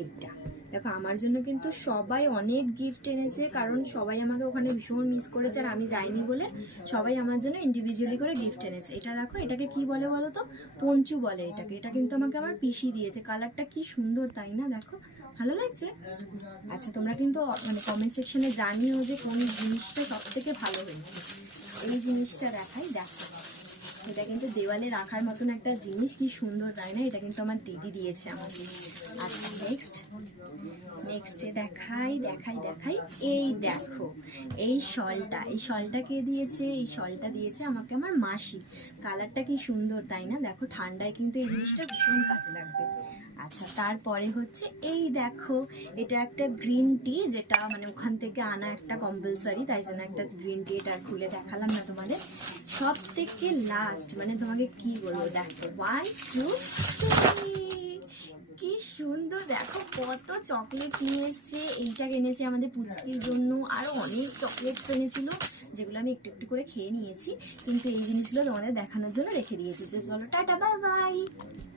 এইটা দেখো, আমার জন্য কিন্তু সবাই অনেক গিফট এনেছে, কারণ সবাই আমাকে ওখানে ভীষণ মিস করেছে আর আমি যাইনি বলে সবাই আমার জন্য ইন্ডিভিজুয়ালি করে গিফট এনেছে। এটা দেখো, এটাকে কি বলে বলো তো? পঞ্চু বলে এটাকে। এটা কিন্তু আমাকে আমার পিসি দিয়েছে। কালারটা কি সুন্দর তাই না? দেখো ভালো লাগছে। আচ্ছা, তোমরা কিন্তু মানে কমেন্ট সেকশনে জানিও যে কোন জিনিসটা সব থেকে ভালো হয়েছে। এই জিনিসটা দেখাই, দেখো এটা কিন্তু দেওয়ালে রাখার মতন একটা জিনিস, কি সুন্দর তাই না? এটা কিন্তু আমার দিদি দিয়েছে আমাকে। আচ্ছা নেক্সটে দেখাই দেখাই দেখাই এই দেখো, এই শলটা কে দিয়েছে? এই শলটা দিয়েছে আমাকে আমার মাসি। কালারটা কি সুন্দর তাই না? দেখো ঠান্ডায় কিন্তু এই জিনিসটা ভীষণ কাজে লাগবে। আচ্ছা, তারপরে হচ্ছে এই দেখো, এটা একটা গ্রিন টি, যেটা মানে ওখান থেকে আনা একটা কম্পালসারি, তাই জন্য একটা গ্রিন টি। এটা খুলে দেখালাম না তোমাদের। সব থেকে লাস্ট মানে তোমাকে কি বলবো, দেখো 1 2 3, কি সুন্দর দেখো, কত চকলেট নিয়ে এসছে। এইটা কিনেছে আমাদের পুচকির জন্য, আরো অনেক চকলেট এনেছিল, যেগুলো আমি একটু একটু করে খেয়ে নিয়েছি, কিন্তু এই জিনিসগুলো তোমাদের দেখানোর জন্য রেখে দিয়েছি। যে চলো টাটা, বাই বাই।